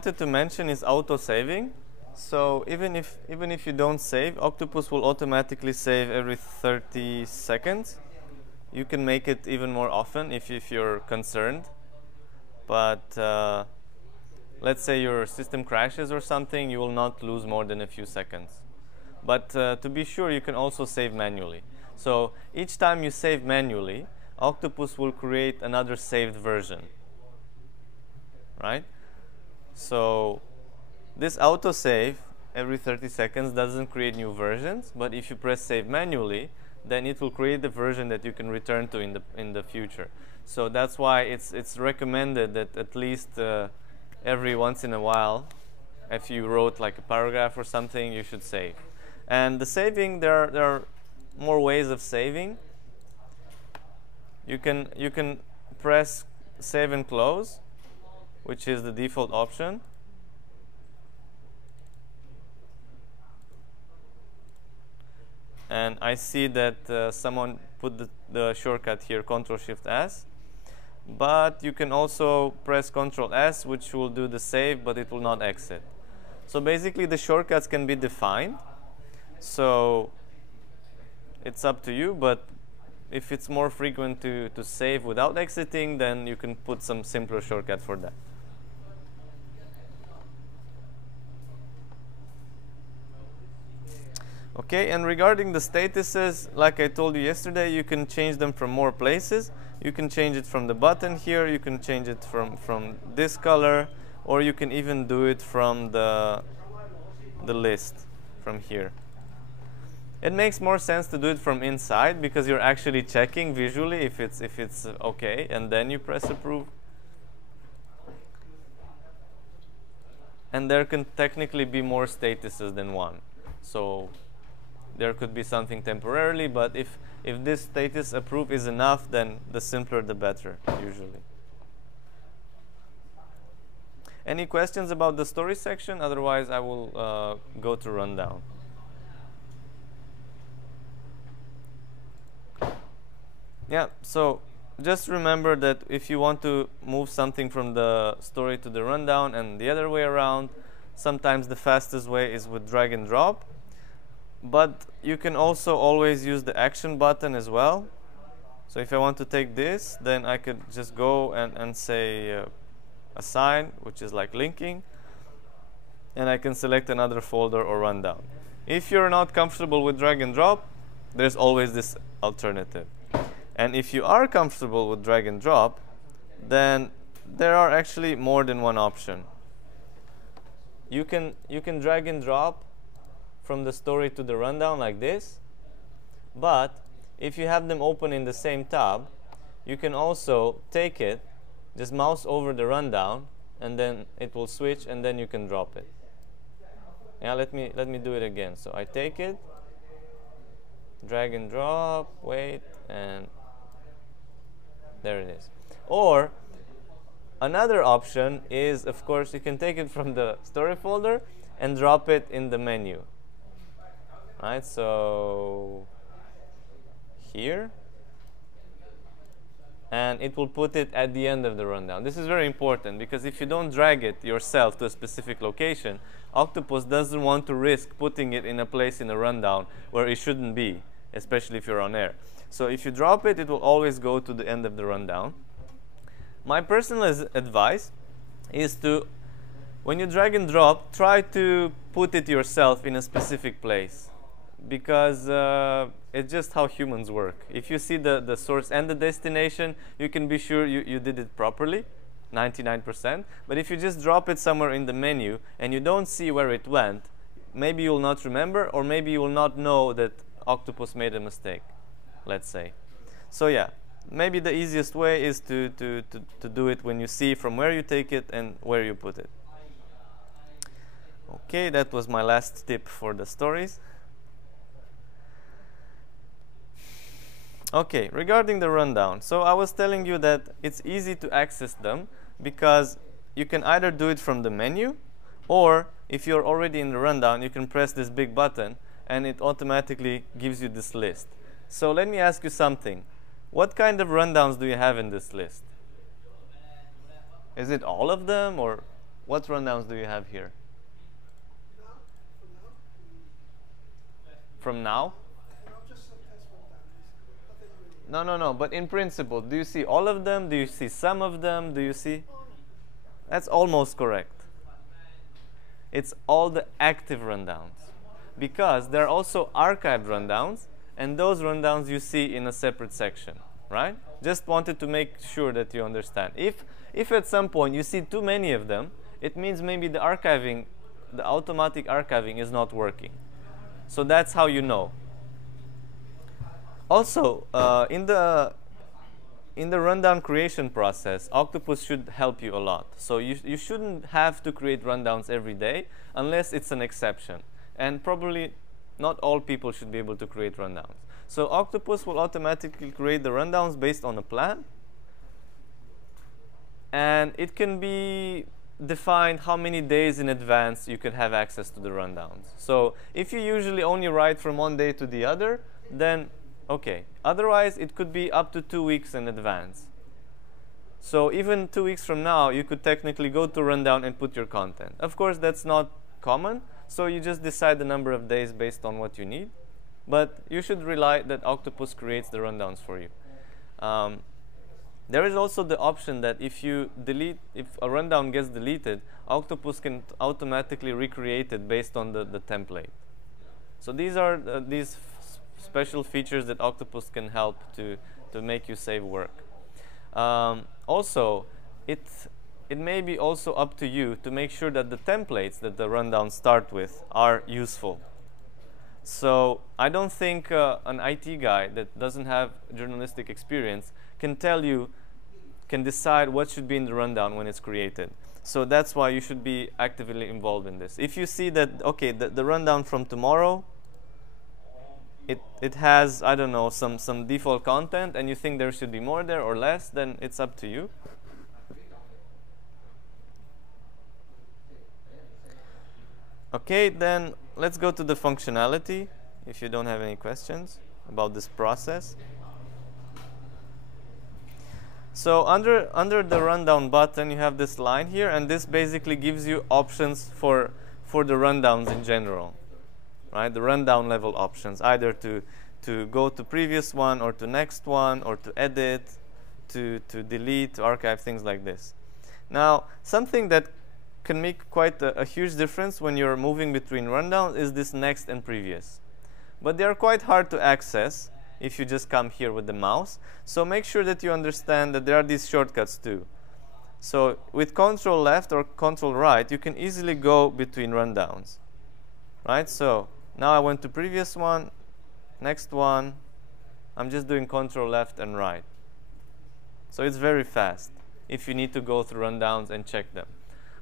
wanted to mention is auto-saving. So even if you don't save, Octopus will automatically save every 30 seconds. You can make it even more often if you're concerned. But let's say your system crashes or something, you will not lose more than a few seconds. But to be sure, you can also save manually. So each time you save manually, Octopus will create another saved version, right? So this autosave every 30 seconds doesn't create new versions, but if you press save manually, then it will create the version that you can return to in the future. So that's why it's recommended that at least every once in a while, if you wrote like a paragraph or something, you should save. And the saving, there are more ways of saving. You can press save and close, which is the default option. And I see that someone put the shortcut here, Ctrl-Shift-S. But you can also press Ctrl-S, which will do the save, but it will not exit. So basically, the shortcuts can be defined. So it's up to you, but if it's more frequent to save without exiting, then you can put some simpler shortcut for that. Okay, and regarding the statuses, like I told you yesterday, you can change them from more places. You can change it from the button here, you can change it from this color, or you can even do it from the list from here. It makes more sense to do it from inside because you're actually checking visually if it's okay, and then you press approve. And there can technically be more statuses than one. So there could be something temporarily, but if this status approve is enough, then the simpler the better, usually. Any questions about the story section? Otherwise, I will go to rundown. Yeah, so just remember that if you want to move something from the story to the rundown and the other way around, sometimes the fastest way is with drag and drop. But you can also always use the action button as well. So if I want to take this, then I could just go and say assign, which is like linking, and I can select another folder or rundown. If you're not comfortable with drag and drop, there's always this alternative. And if you are comfortable with drag and drop, then there are actually more than one option. You can drag and drop from the story to the rundown like this, but if you have them open in the same tab, you can also take it, just mouse over the rundown, and then it will switch, and then you can drop it. Yeah, let me do it again. So I take it, drag and drop, wait, and there it is. Or another option is, of course, you can take it from the story folder and drop it in the menu. Right, so here, and it will put it at the end of the rundown. This is very important because if you don't drag it yourself to a specific location, Octopus doesn't want to risk putting it in a place in the rundown where it shouldn't be, especially if you're on air. So if you drop it, it will always go to the end of the rundown. My personal advice is to, when you drag and drop, try to put it yourself in a specific place, because it's just how humans work. If you see the source and the destination, you can be sure you did it properly, 99%. But if you just drop it somewhere in the menu and you don't see where it went, maybe you'll not remember, or maybe you will not know that Octopus made a mistake, let's say. So yeah, maybe the easiest way is to do it when you see from where you take it and where you put it. Okay, that was my last tip for the stories. Okay, regarding the rundown. So I was telling you that it's easy to access them because you can either do it from the menu, or if you're already in the rundown, you can press this big button and it automatically gives you this list. So let me ask you something. What kind of rundowns do you have in this list? Is it all of them, or What rundowns do you have here? From now? No. But in principle, do you see all of them? Do you see some of them? Do you see? That's almost correct. It's all the active rundowns. Because there are also archived rundowns, and those rundowns you see in a separate section, right? Just wanted to make sure that you understand. If at some point you see too many of them, it means maybe the archiving, the automatic archiving is not working. So that's how you know. Also, in the rundown creation process, Octopus should help you a lot. So you shouldn't have to create rundowns every day unless it's an exception. And probably not all people should be able to create rundowns. So Octopus will automatically create the rundowns based on a plan. And it can be defined how many days in advance you can have access to the rundowns. So if you usually only write from one day to the other, then okay. Otherwise, it could be up to 2 weeks in advance. So even 2 weeks from now, you could technically go to rundown and put your content. Of course, that's not common. So you just decide the number of days based on what you need. But you should rely that Octopus creates the rundowns for you. There is also the option that if a rundown gets deleted, Octopus can automatically recreate it based on the template. So these are these special features that Octopus can help to make you save work. Also, it may be also up to you to make sure that the templates that the rundowns start with are useful. So I don't think an IT guy that doesn't have journalistic experience can decide what should be in the rundown when it's created. So that's why you should be actively involved in this. If you see that, okay, the rundown from tomorrow, it has, I don't know, some default content, and you think there should be more there or less, then it's up to you. Okay, then let's go to the functionality, if you don't have any questions about this process. So under the rundown button, you have this line here, and this basically gives you options for the rundowns in general, right? The rundown level options, either to go to previous one or to next one, or to edit, to delete, to archive, things like this. Now, something that can make quite a huge difference when you're moving between rundowns is this next and previous. But they are quite hard to access if you just come here with the mouse. So make sure that you understand that there are these shortcuts too. So with Control left or Control right, you can easily go between rundowns, right? So now I went to previous one, next one. I'm just doing Control left and right. So it's very fast if you need to go through rundowns and check them.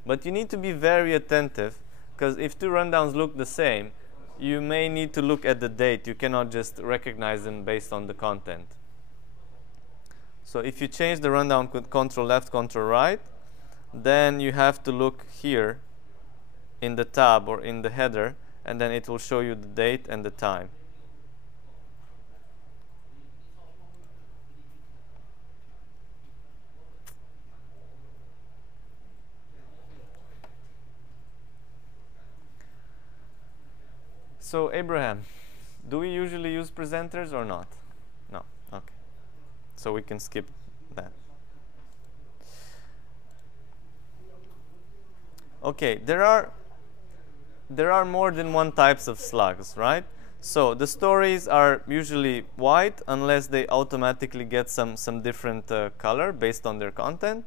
But you need to be very attentive, because if two rundowns look the same, you may need to look at the date. You cannot just recognize them based on the content. So if you change the rundown with Control left, Control right, then you have to look here in the tab or in the header, and then it will show you the date and the time. So Abraham, do we usually use presenters or not? No. Okay. So we can skip that. Okay, there are more than one types of slugs, right? So the stories are usually white unless they automatically get some different color based on their content.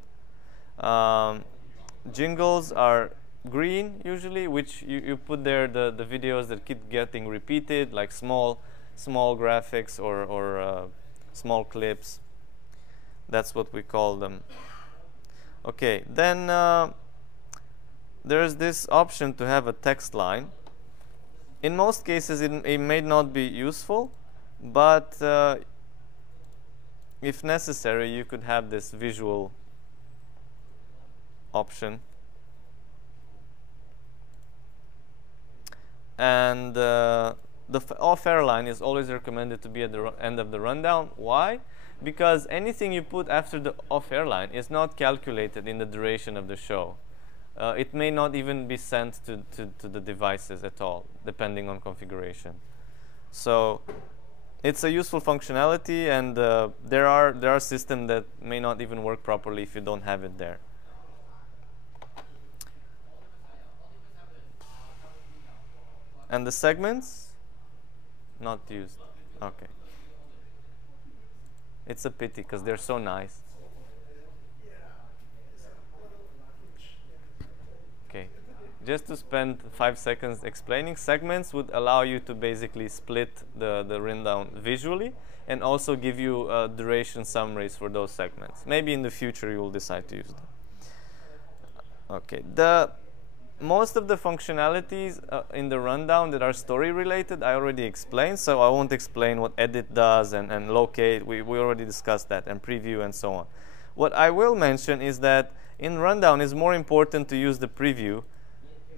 Jingles are green usually, which you put there the videos that keep getting repeated, like small graphics or small clips. That's what we call them. Okay, then there's this option to have a text line. In most cases it may not be useful, but if necessary you could have this visual option. And the off-air line is always recommended to be at the end of the rundown. Why? Because anything you put after the off-air line is not calculated in the duration of the show. it may not even be sent to the devices at all, depending on configuration. So it's a useful functionality, and there are systems that may not even work properly if you don't have it there. And the segments? Not used. Okay. It's a pity because they're so nice. Okay. Just to spend 5 seconds explaining, segments would allow you to basically split the rundown visually and also give you duration summaries for those segments. Maybe in the future you will decide to use them. Okay. Most of the functionalities in the rundown that are story related I already explained, so I won't explain what edit does and locate. We already discussed that, and preview and so on. What I will mention is that in rundown it's more important to use the preview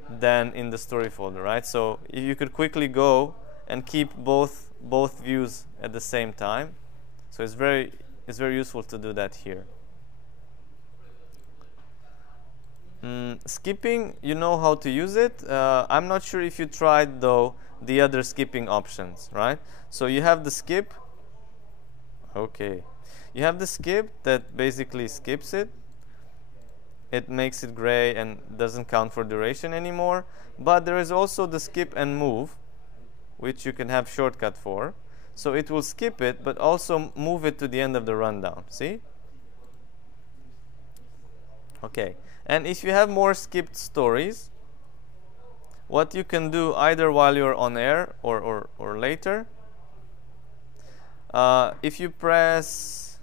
than in the story folder, right? So you could quickly go and keep both views at the same time. So it's very useful to do that here. Skipping, you know how to use it. I'm not sure if you tried, though, the other skipping options, right? So you have the skip. Okay. You have the skip that basically skips it. It makes it gray and doesn't count for duration anymore. But there is also the skip and move, which you can have shortcut for. So it will skip it, but also move it to the end of the rundown. See? Okay. And if you have more skipped stories, what you can do either while you're on air or later, if you press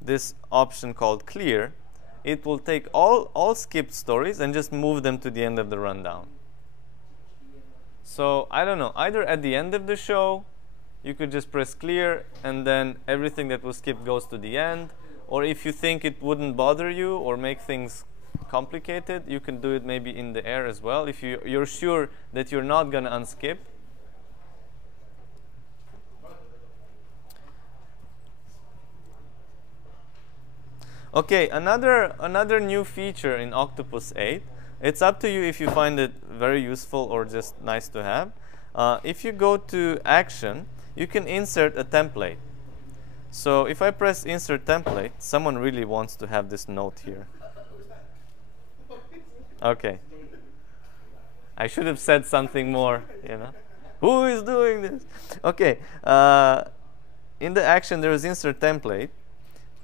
this option called clear, it will take all skipped stories and just move them to the end of the rundown. So I don't know, either at the end of the show, you could just press clear and then everything that was skipped goes to the end. Or if you think it wouldn't bother you or make things complicated, you can do it maybe in the air as well. If you're sure that you're not going to unskip. Okay, another new feature in Octopus 8. It's up to you if you find it very useful or just nice to have. If you go to Action, you can insert a template. So if I press insert template, someone really wants to have this note here. Okay. I should have said something more, you know. Who is doing this? Okay. In the action, there is insert template,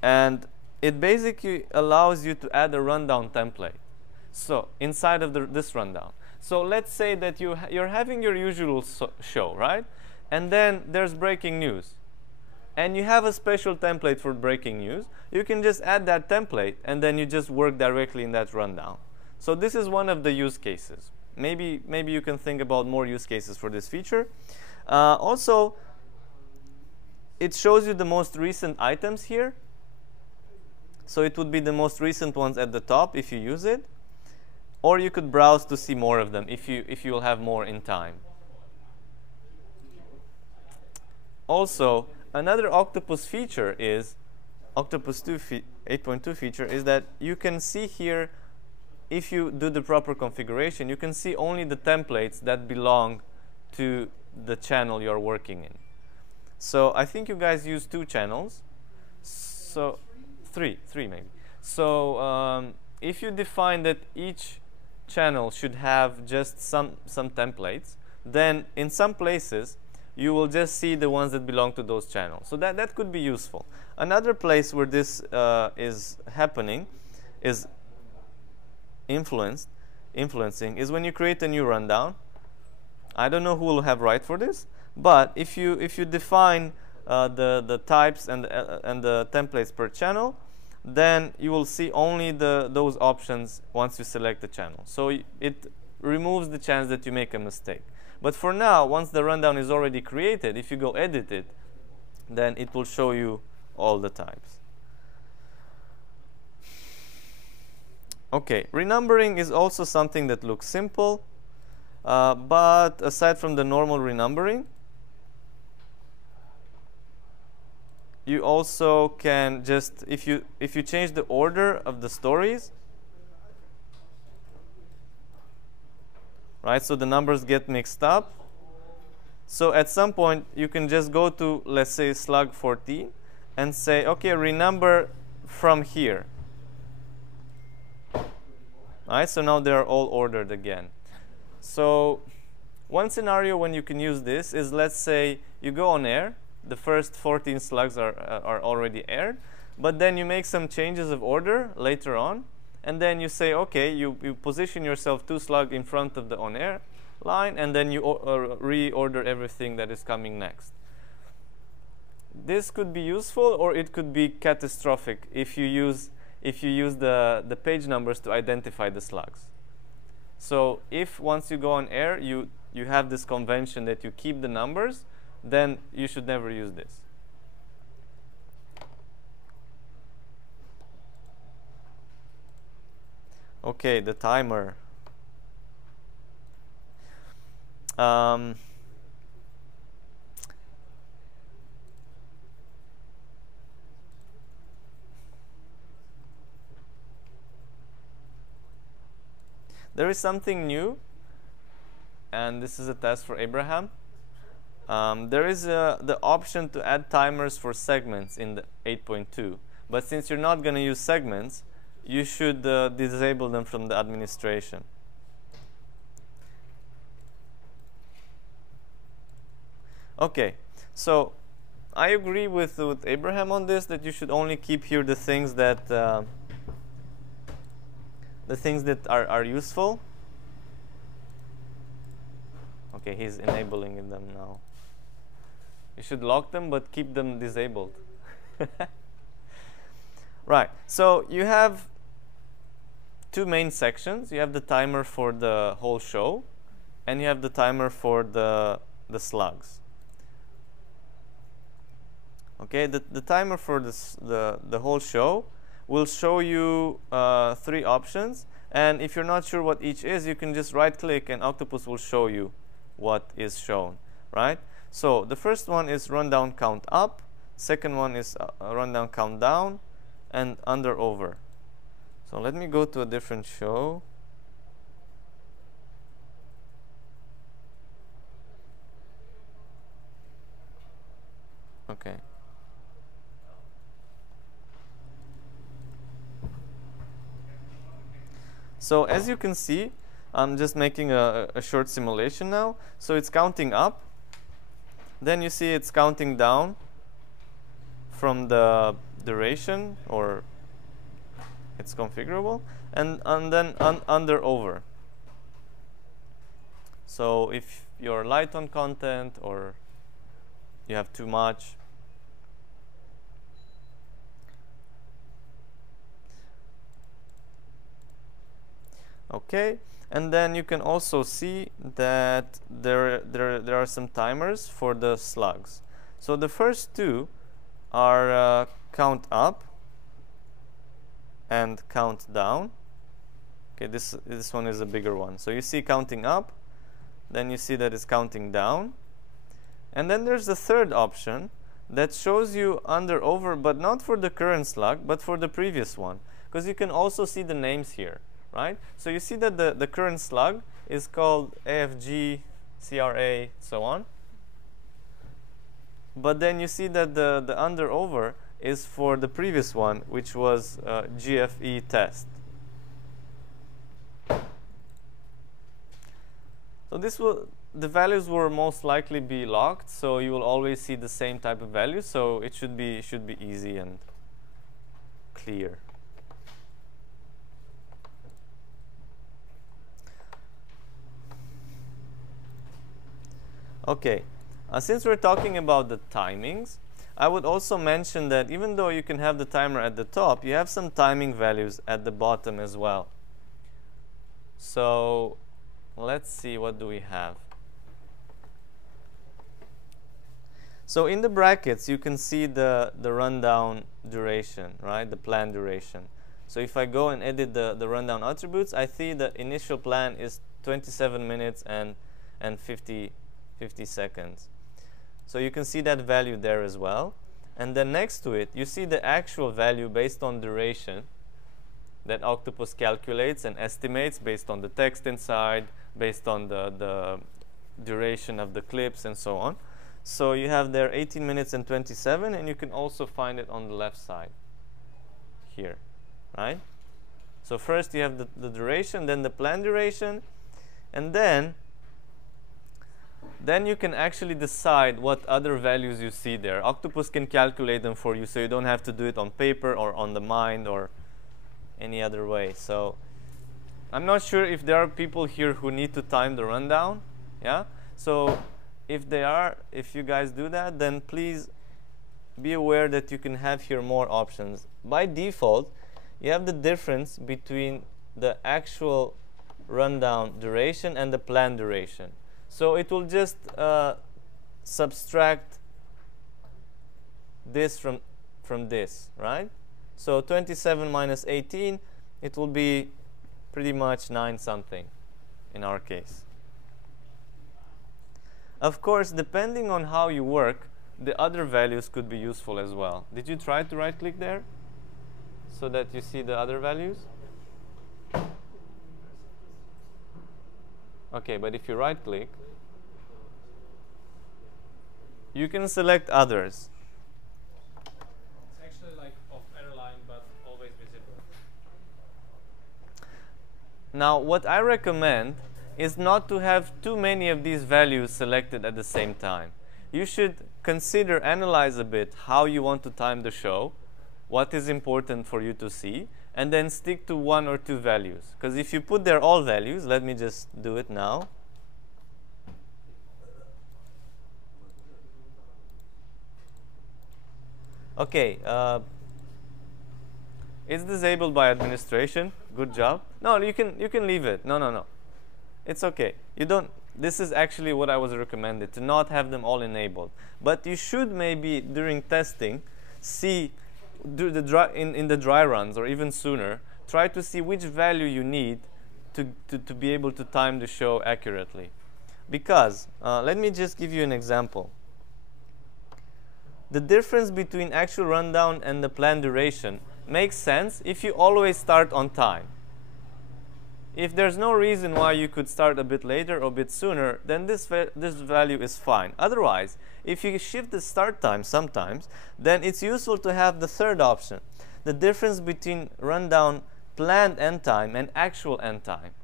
and it basically allows you to add a rundown template. So inside of this rundown. So let's say that you're having your usual show, right? And then there's breaking news. And you have a special template for breaking news. You can just add that template, and then you just work directly in that rundown. So this is one of the use cases. Maybe you can think about more use cases for this feature. Also, it shows you the most recent items here. So it would be the most recent ones at the top if you use it. Or you could browse to see more of them if you will have more in time. Also, another Octopus feature is, Octopus 8.2 feature is that you can see here, if you do the proper configuration, you can see only the templates that belong to the channel you're working in. So I think you guys use 2 channels. So three maybe. So if you define that each channel should have just some templates, then in some places you will just see the ones that belong to those channels. So that could be useful. Another place where this is happening is influencing is when you create a new rundown. I don't know who will have right for this, but if you define the types and the templates per channel, then you will see only those options once you select the channel. So it removes the chance that you make a mistake. But for now, once the rundown is already created, if you go edit it, then it will show you all the types. Okay, renumbering is also something that looks simple, but aside from the normal renumbering, you also can just, if you change the order of the stories, right, so the numbers get mixed up. So at some point, you can just go to, let's say, slug 14 and say, okay, renumber from here. Right, so now they're all ordered again. So one scenario when you can use this is, let's say you go on air, the first 14 slugs are already aired, but then you make some changes of order later on, and then you say, okay, you position yourself 2 slug in front of the on-air line, and then you reorder everything that is coming next. This could be useful, or it could be catastrophic if you use the page numbers to identify the slugs. So if once you go on air, you have this convention that you keep the numbers, then you should never use this. Okay, the timer. There is something new, and this is a test for Abraham. There is the option to add timers for segments in the 8.2. But since you're not going to use segments, you should disable them from the administration. Okay, so I agree with Abraham on this, that you should only keep here the things that are useful. Okay, he's enabling them now. You should lock them, but keep them disabled. Right, so you have 2 main sections. You have the timer for the whole show, and you have the timer for the slugs. Okay, the timer for the whole show will show you 3 options, and if you're not sure what each is, you can just right-click and Octopus will show you what is shown, right? So the first one is rundown count up, second one is rundown count down, and under over. So let me go to a different show. Okay. So as you can see, I'm just making a short simulation now. So it's counting up. Then you see it's counting down from the duration, or it's configurable, and then under over. So if you're light on content or you have too much. Okay, and then you can also see that there are some timers for the slugs. So the first 2 are count up and count down. Okay, this one is a bigger one. So you see counting up, then you see that it's counting down, and then there's the third option that shows you under over, but not for the current slug, but for the previous one, because you can also see the names here. Right? So you see that the current slug is called AFG, CRA, so on. But then you see that the under over is for the previous one, which was GFE test. So the values will most likely be locked, so you will always see the same type of value. So it should be easy and clear. Okay, since we're talking about the timings, I would also mention that even though you can have the timer at the top, you have some timing values at the bottom as well. So let's see, what do we have? So in the brackets, you can see the rundown duration, right? The plan duration. So if I go and edit the rundown attributes, I see the initial plan is 27 minutes and 50 seconds. So you can see that value there as well. and then next to it, you see the actual value based on duration that Octopus calculates and estimates based on the text inside, based on the duration of the clips, and so on. So you have there 18 minutes and 27, and you can also find it on the left side here, right? So first you have the duration, then the planned duration, and then you can actually decide what other values you see there. Octopus can calculate them for you, so you don't have to do it on paper or on the mind or any other way. So I'm not sure if there are people here who need to time the rundown. Yeah. So if you guys do that, then please be aware that you can have here more options. By default, you have the difference between the actual rundown duration and the planned duration. So it will just subtract this from this, right? So 27 minus 18, it will be pretty much 9 something in our case. Of course, depending on how you work, the other values could be useful as well. Did you try to right click there so that you see the other values? Okay, but if you right click, you can select others. It's actually like off airline, but always visible. Now, what I recommend is not to have too many of these values selected at the same time. You should analyze a bit how you want to time the show, what is important for you to see, and then stick to 1 or 2 values. Because if you put there all values, let me just do it now. Okay, it's disabled by administration. Good job. No, you can leave it. No. It's okay. You don't. This is actually what I was recommended, to not have them all enabled. But you should maybe during testing see in the dry runs or even sooner, try to see which value you need to be able to time the show accurately. Because let me just give you an example. The difference between actual rundown and the planned duration makes sense if you always start on time. If there's no reason why you could start a bit later or a bit sooner, then this value is fine. Otherwise, if you shift the start time sometimes, then it's useful to have the third option, the difference between rundown planned end time and actual end time.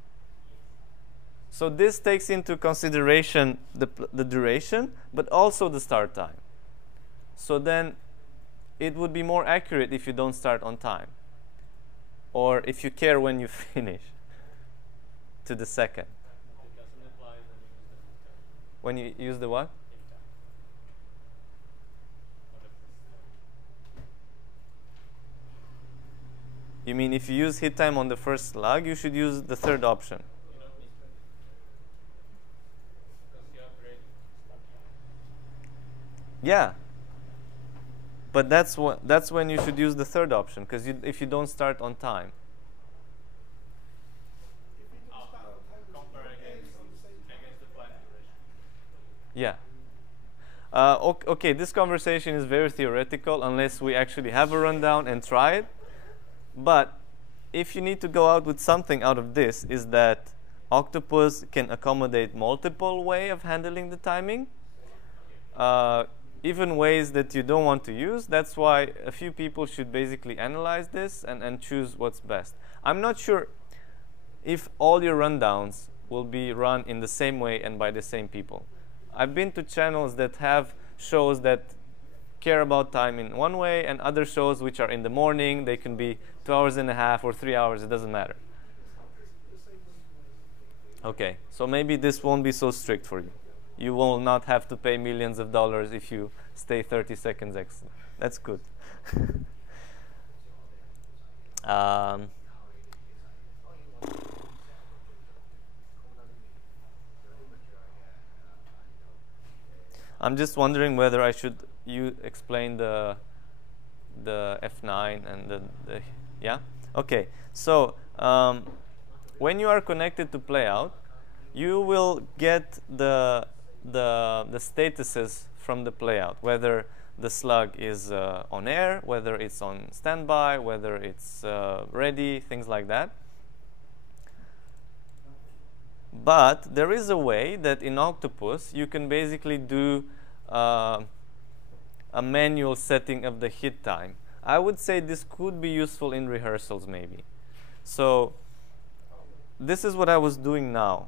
So this takes into consideration the duration, but also the start time. So then it would be more accurate if you don't start on time, or if you care when you finish to the second. When you use the what? You mean if you use hit time on the first slug, you should use the third option. Yeah. But that's when you should use the third option, because if you don't start on time. Yeah. Okay, this conversation is very theoretical unless we actually have a rundown and try it. But if you need to go out with something out of this, is that Octopus can accommodate multiple ways of handling the timing. Even ways that you don't want to use. That's why a few people should basically analyze this and choose what's best. I'm not sure if all your rundowns will be run in the same way and by the same people. I've been to channels that have shows that care about time in one way, and other shows which are in the morning, they can be 2.5 hours or 3 hours, it doesn't matter. Okay, so maybe this won't be so strict for you. You will not have to pay millions of dollars if you stay 30 seconds extra. That's good. I'm just wondering whether I should explain the F9 and the yeah? Okay, so when you are connected to Playout, you will get the statuses from the Playout, whether the slug is on air, whether it's on standby, whether it's ready, things like that. But there is a way that in Octopus you can basically do a manual setting of the hit time. I would say this could be useful in rehearsals maybe. So this is what I was doing now.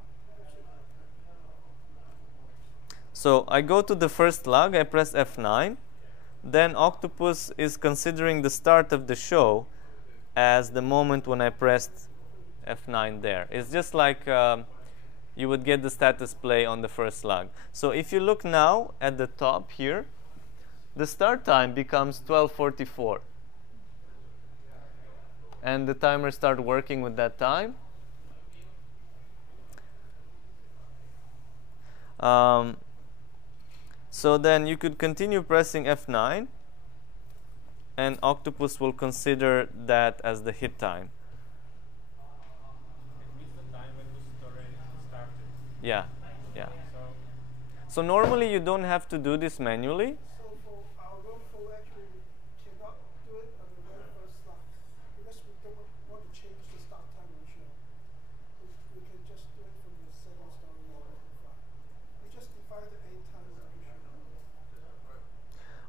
So I go to the first slug, I press F9, then Octopus is considering the start of the show as the moment when I pressed F9 there. It's just like you would get the status play on the first slug. So if you look now at the top here, the start time becomes 12:44. And the timer starts working with that time. So then you could continue pressing F9, and Octopus will consider that as the hit time. It means the time when the story started. Yeah, yeah. So normally you don't have to do this manually. So for our workflow, actually, we cannot do it on the very first slide because we don't want to change the start time on the show. We can just do it from the second story or we just define the end time of the show.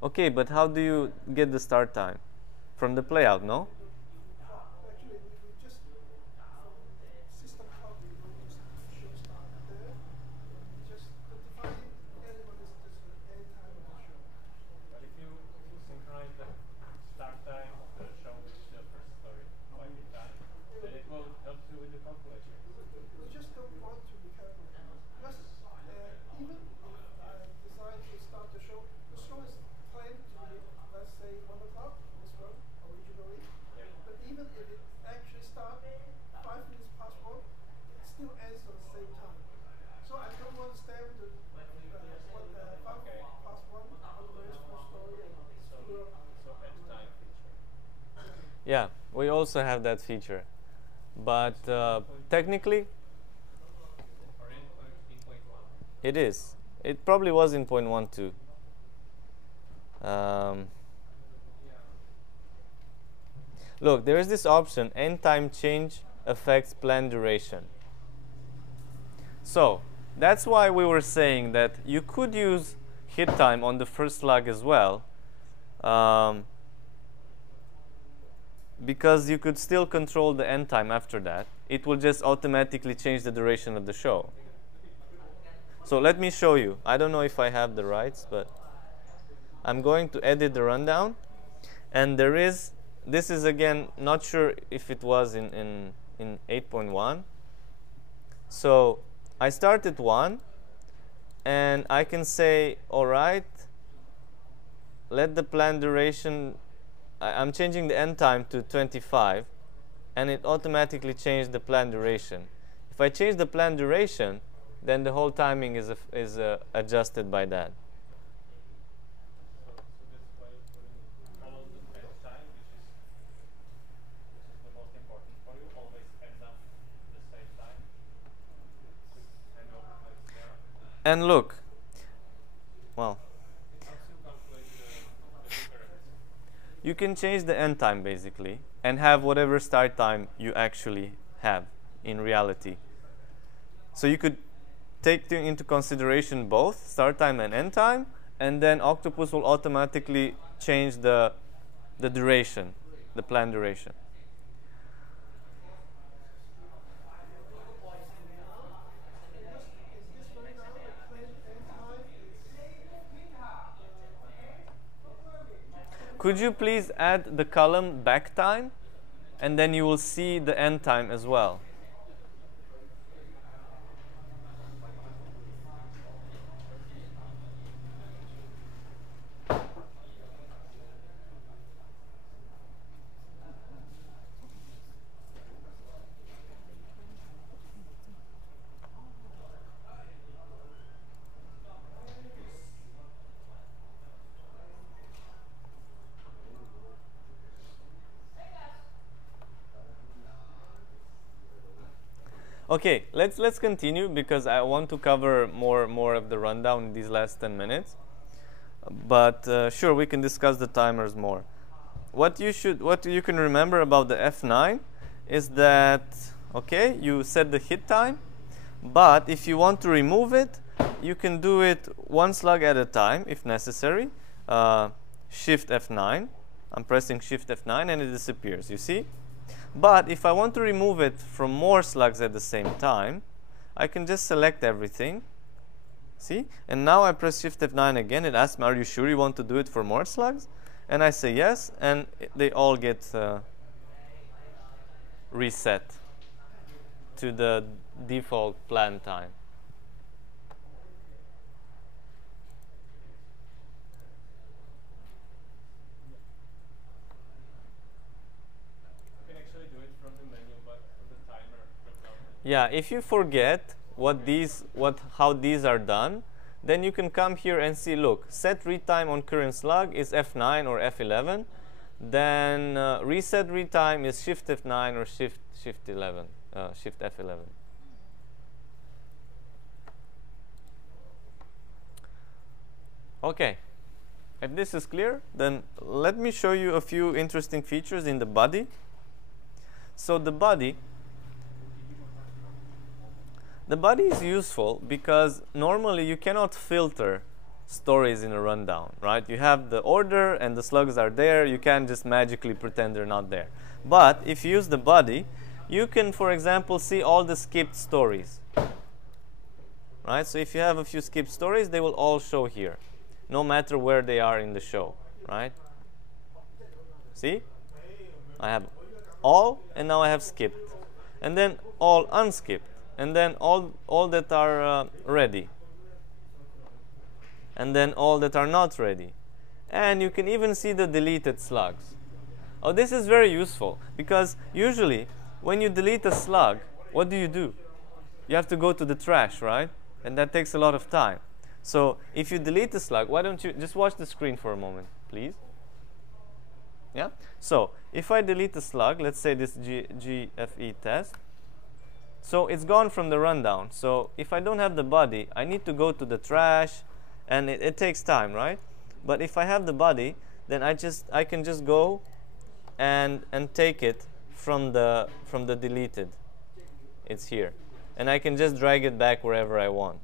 Okay, but how do you get the start time? From the playout, no? Actually, we just from system clock, we don't just show start there. Just the defining element is just the end time of the show. But if you synchronize the start time of the show with the first story by hit time, then it will help you with the calculation. We just don't want to be careful because even if I decide to start the show is planned to be, let's say, 1 o'clock this one originally. Yeah. But even if it actually starts 5 minutes past 1, it still ends at the same time. So I don't want to stay with the 5 past 1 on the very first story and screw up. So end time feature. Yeah, we also have that feature. But technically, Or in point 1. it is. It probably was in point 1 too. Look, there is this option, end time change affects plan duration. So that's why we were saying that you could use hit time on the first slug as well, because you could still control the end time after that. It will just automatically change the duration of the show. So let me show you. I don't know if I have the rights, but I'm going to edit the rundown. And there is, this is again, not sure if it was in 8.1. So I start at 1, and I can say, all right, let the plan duration, I'm changing the end time to 25, and it automatically changed the plan duration. If I change the plan duration, then the whole timing is adjusted by that. So this is why you're putting all the end time, which is the most important for you, always end up the same time. And overflows there. And look, well, Helps you calculate the difference. you can change the end time basically and have whatever start time you actually have in reality. So you could take into consideration both start time and end time, and then Octopus will automatically change the duration, the plan duration. Could you please add the column back time, and then you will see the end time as well. Okay, let's continue because I want to cover more of the rundown in these last 10 minutes. but sure, we can discuss the timers more. What you can remember about the F9 is that, okay, you set the hit time, but if you want to remove it, you can do it one slug at a time if necessary. Shift F9. I'm pressing Shift F9 and it disappears, you see? But if I want to remove it from more slugs at the same time, I can just select everything. See? And now I press Shift F9 again. It asks me, are you sure you want to do it for more slugs? And I say yes, and they all get reset to the default plan time. You can actually do it from the menu, but from the timer. Yeah, if you forget how these are done, then you can come here and see, look, set read time on current slug is F9 or F11. Then reset read time is Shift F9 or Shift F11. Okay, if this is clear, then let me show you a few interesting features in the body. So the body is useful because normally you cannot filter stories in a rundown, right? You have the order and the slugs are there. You can't just magically pretend they're not there. But if you use the body, you can, for example, see all the skipped stories, right? So if you have a few skipped stories, they will all show here, no matter where they are in the show, right? See? I have all, and now I have skipped. And then all unskipped. And then all that are ready. And then all that are not ready. And you can even see the deleted slugs. Oh, this is very useful because usually when you delete a slug, what do? You have to go to the trash, right? And that takes a lot of time. So if you delete the slug, why don't you just watch the screen for a moment, please? Yeah? So if I delete the slug, let's say this GFE test, so it's gone from the rundown. So if I don't have the body, I need to go to the trash, and it takes time, right? But if I have the body, then I can just go and take it from the deleted. It's here, and I can just drag it back wherever I want.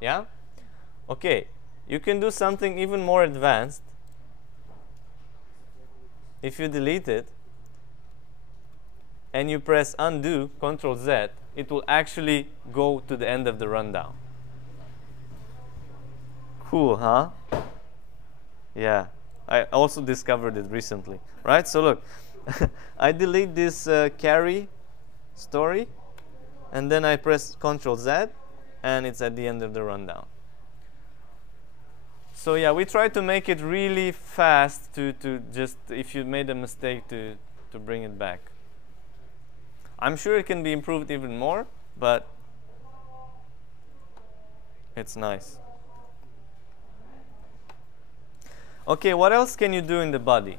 Yeah? Okay, you can do something even more advanced. If you delete it and you press undo, Ctrl Z, it will actually go to the end of the rundown. Cool, huh? Yeah, I also discovered it recently, right? So look, I delete this carry story, and then I press Ctrl Z, and it's at the end of the rundown. So yeah, we try to make it really fast to just, if you made a mistake, to bring it back. I'm sure it can be improved even more, but it's nice. Okay, what else can you do in the body?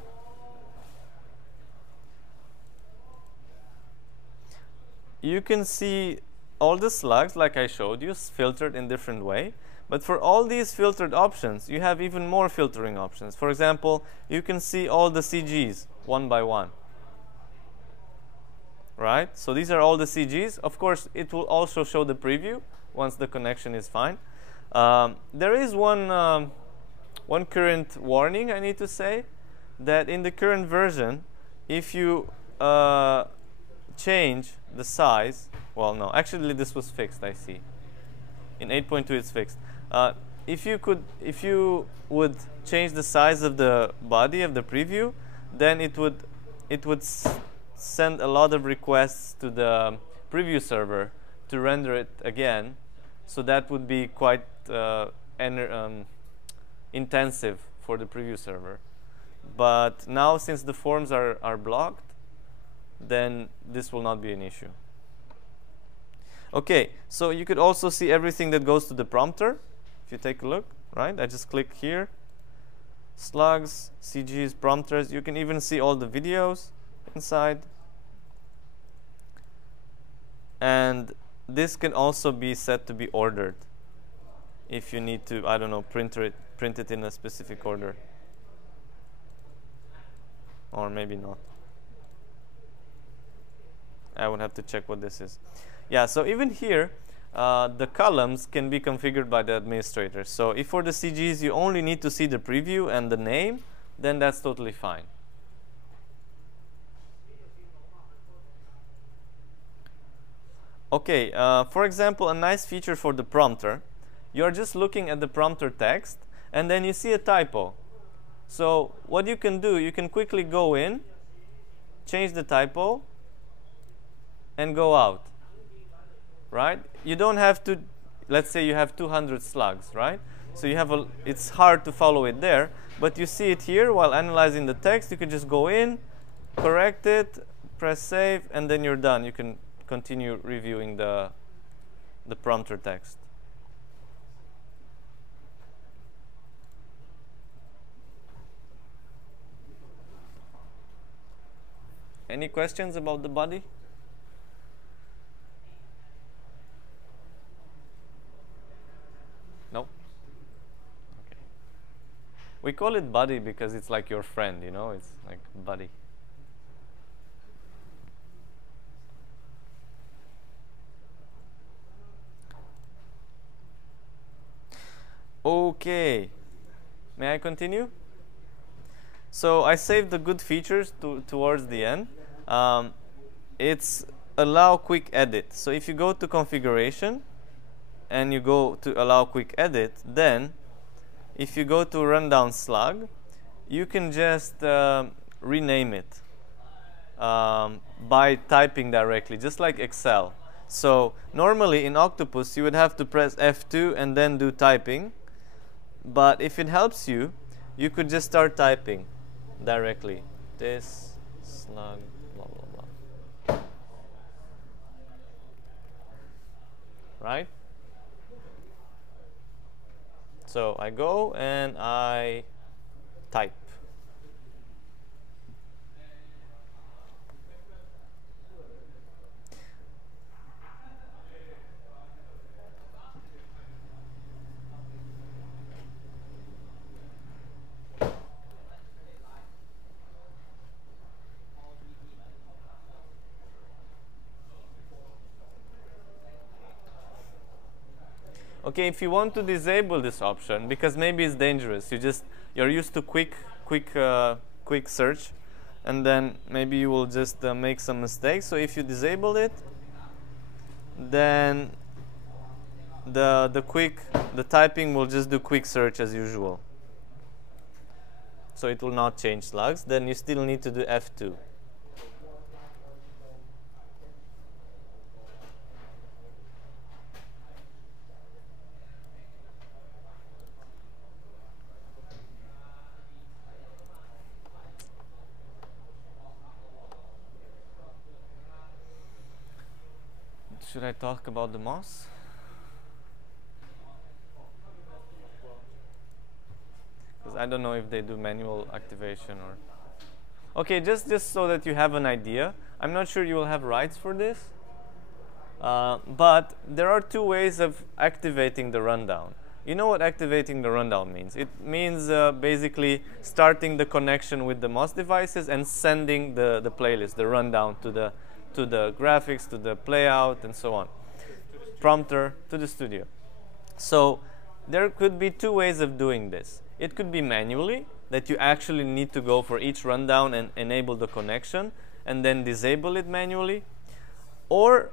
You can see all the slugs, like I showed you, filtered in different way. But for all these filtered options, you have even more filtering options. For example, you can see all the CGs one by one. Right? So these are all the CGs. Of course, it will also show the preview once the connection is fine. There is one current warning I need to say, that in the current version, if you change the size, well, no, actually this was fixed, I see. In 8.2 it's fixed. If you would change the size of the body of the preview, then it would send a lot of requests to the preview server to render it again. So that would be quite intensive for the preview server. But now, since the forms are blocked, then this will not be an issue. Okay, so you could also see everything that goes to the prompter. If you take a look, right? I just click here. Slugs, CGs, prompters. You can even see all the videos inside. And this can also be set to be ordered. if you need to, I don't know, print it in a specific order. Or maybe not. I would have to check what this is. Yeah, so even here, the columns can be configured by the administrator. So if for the CGs you only need to see the preview and the name, then that's totally fine. Okay, for example, a nice feature for the prompter, you're just looking at the prompter text and then you see a typo. So what you can do, you can quickly go in, change the typo, and go out, right? You don't have to, let's say you have 200 slugs, right? So you have it's hard to follow it there, but you see it here while analyzing the text. You can just go in, correct it, press save, and then you're done. You can continue reviewing the prompter text. Any questions about the body? No? Okay. We call it buddy because it's like your friend, you know, it's like buddy. Okay. May I continue? So I saved the good features towards the end. It's allow quick edit. So if you go to configuration and you go to allow quick edit, then if you go to rundown slug, you can just rename it by typing directly, just like Excel. So normally in Octopus you would have to press F2 and then do typing, but if it helps you, you could just start typing directly. This slug blah blah blah. Right? So I go and I type. Okay, if you want to disable this option, because maybe it's dangerous, you're used to quick search, and then maybe you will just make some mistakes. So if you disable it, then the typing will just do quick search as usual. So it will not change slugs. Then you still need to do F2. Should I talk about the mouse? Because I don't know if they do manual activation or... Okay, just so that you have an idea. I'm not sure you will have rights for this. But there are two ways of activating the rundown. You know what activating the rundown means? It means basically starting the connection with the MOS devices and sending the playlist, the rundown to the graphics, to the playout, and so on. Prompter to the studio. So there could be two ways of doing this. It could be manually, that you actually need to go for each rundown and enable the connection and then disable it manually. Or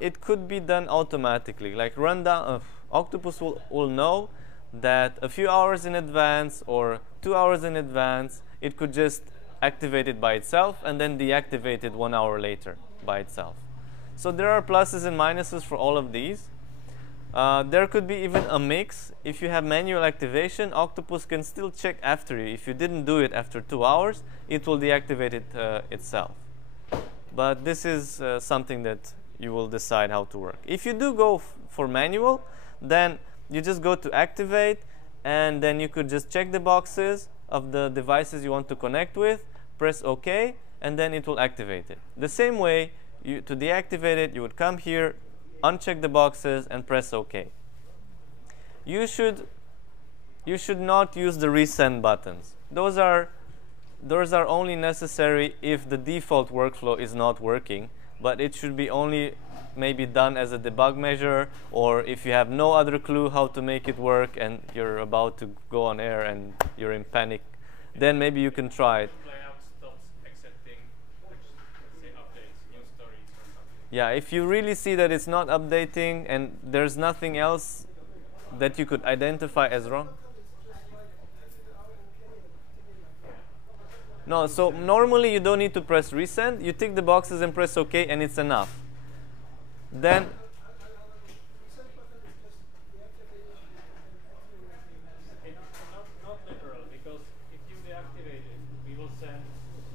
it could be done automatically. Like rundown, Octopus will know that a few hours in advance or 2 hours in advance, it could just activate it by itself and then deactivate it 1 hour later by itself. So there are pluses and minuses for all of these. There could be even a mix. If you have manual activation, Octopus can still check after you. If you didn't do it after 2 hours, it will deactivate it itself. But this is something that you will decide how to work. If you do go for manual, then you just go to activate, and then you could just check the boxes of the devices you want to connect with, press OK, and then it will activate it. The same way, to deactivate it, you would come here, uncheck the boxes, and press OK. you should not use the resend buttons. Those are only necessary if the default workflow is not working, but it should be only maybe done as a debug measure, or if you have no other clue how to make it work and you're about to go on air and you're in panic, then maybe you can try it. Layout stops accepting, let's say, updates, new stories or something. Yeah, if you really see that it's not updating and there's nothing else that you could identify as wrong. No, so normally you don't need to press resend. You tick the boxes and press OK, and it's enough. Then It's not literal, because if you deactivate it, we will send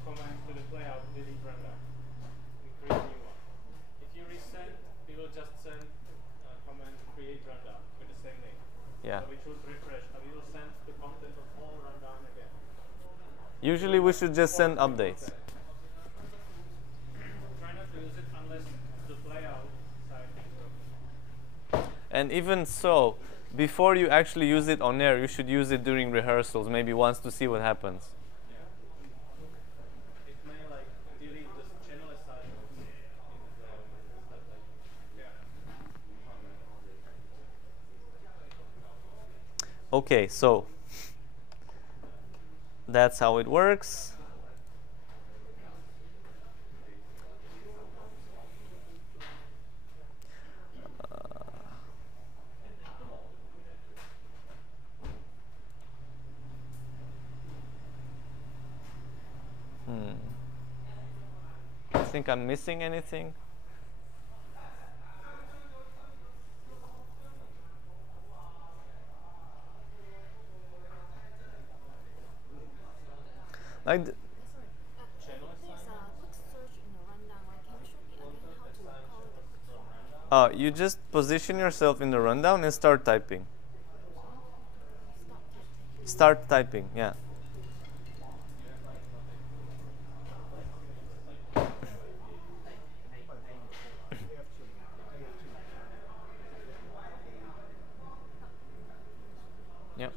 commands to the playout delete rundown. We create a new one. If you resend, we will just send command create rundown with the same name. yeah. So we should refresh, and we will send the content of all rundown again. Usually we should just send updates. Try not to use it unless the playout side is broken. And even so, before you actually use it on air, you should use it during rehearsals, maybe once, to see what happens. It may like delete the channel assignments in the playout, stuff like that. Okay, so that's how it works. I think I'm missing anything. Like Sorry, there's a quick search in the rundown. Can you show me again how to call it? you just position yourself in the rundown and start typing. Start typing, yeah. Yep.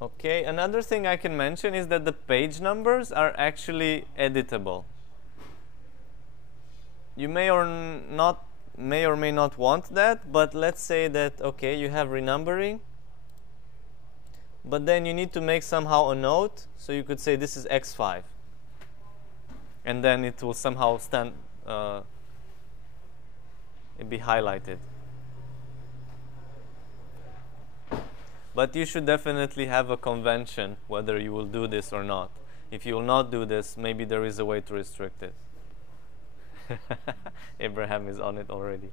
Okay, another thing I can mention is that the page numbers are actually editable. You may or may not want that, but let's say that, okay, you have renumbering, but then you need to make somehow a note, so you could say this is X5, and then it will somehow it be highlighted. But you should definitely have a convention whether you will do this or not. If you will not do this, maybe there is a way to restrict it. Abraham is on it already.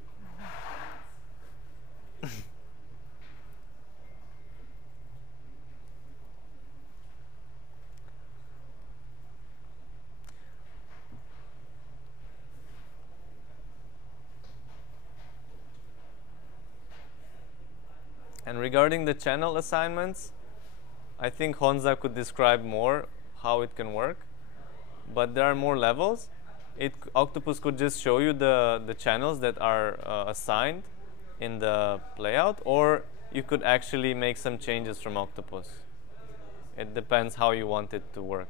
And regarding the channel assignments, I think Honza could describe more how it can work, but there are more levels. Octopus could just show you the channels that are assigned in the layout, or you could actually make some changes from Octopus. It depends how you want it to work.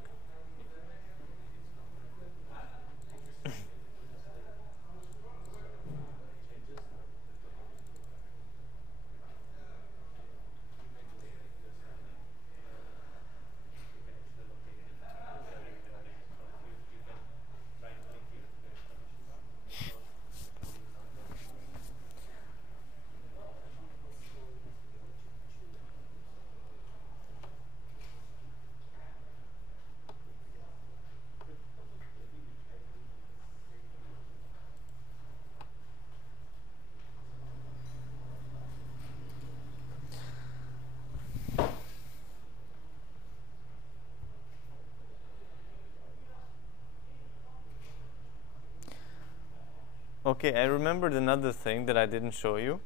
Okay, I remembered another thing that I didn't show you.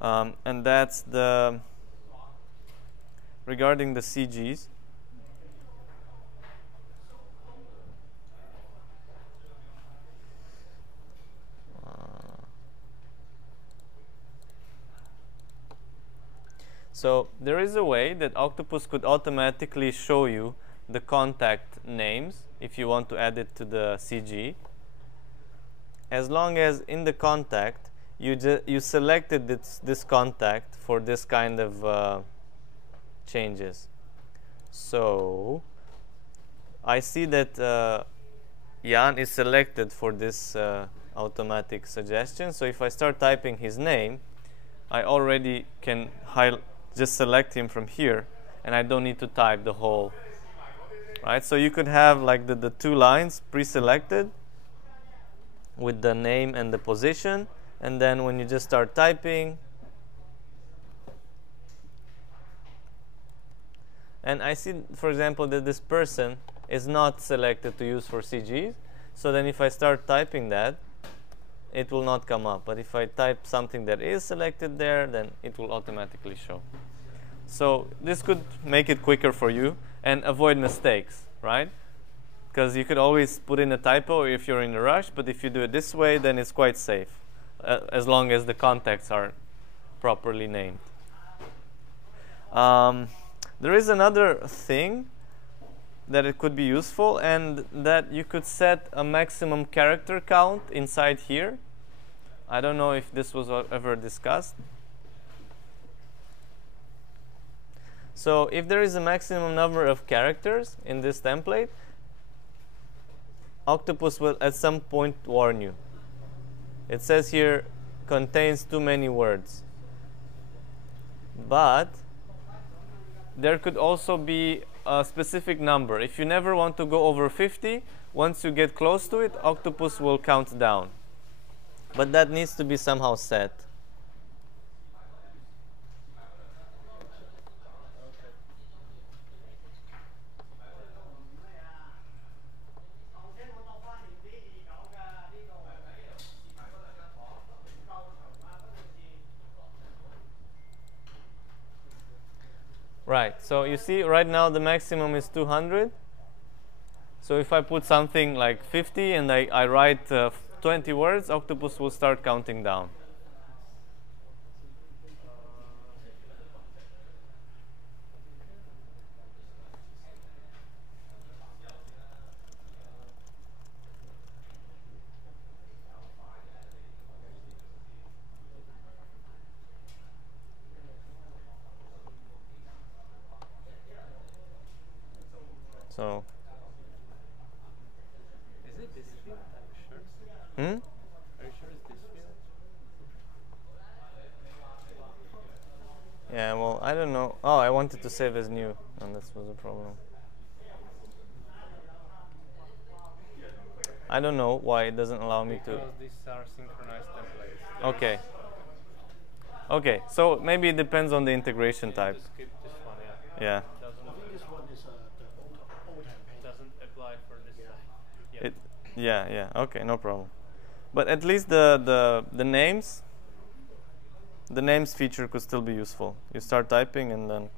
And that's the regarding the CGs. So there is a way that Octopus could automatically show you the contact names if you want to add it to the CG, as long as in the contact you selected this contact for this kind of changes. So I see that Jan is selected for this automatic suggestion. So if I start typing his name, I already can just select him from here, and I don't need to type the whole. Right? So you could have like the two lines pre-selected with the name and the position, and then when you just start typing, and I see, for example, that this person is not selected to use for CGs. So then if I start typing that, it will not come up. But if I type something that is selected there, then it will automatically show. So this could make it quicker for you and avoid mistakes, right? Because you could always put in a typo if you're in a rush, but if you do it this way, then it's quite safe, as long as the contacts are properly named. There is another thing that it could be useful, and that you could set a maximum character count inside here. I don't know if this was ever discussed. So if there is a maximum number of characters in this template, Octopus will at some point warn you. It says here, contains too many words. But there could also be a specific number. If you never want to go over 50, once you get close to it, Octopus will count down. But that needs to be somehow set. Right, so you see right now the maximum is 200. So if I put something like 50 and I write 20 words, Octopus will start counting down. So Is it this field? Are you sure? hmm? Are you sure it's this field? Yeah, well, I don't know. Oh, I wanted to save as new, and that was a problem. I don't know why it doesn't allow me to. Because these are synchronized templates. Okay. Okay, so maybe it depends on the integration type. Just skip this one, yeah. Yeah. I think this one is the old template. Doesn't apply for this side. It, yeah. Okay, no problem. But at least the names feature could still be useful. You start typing and then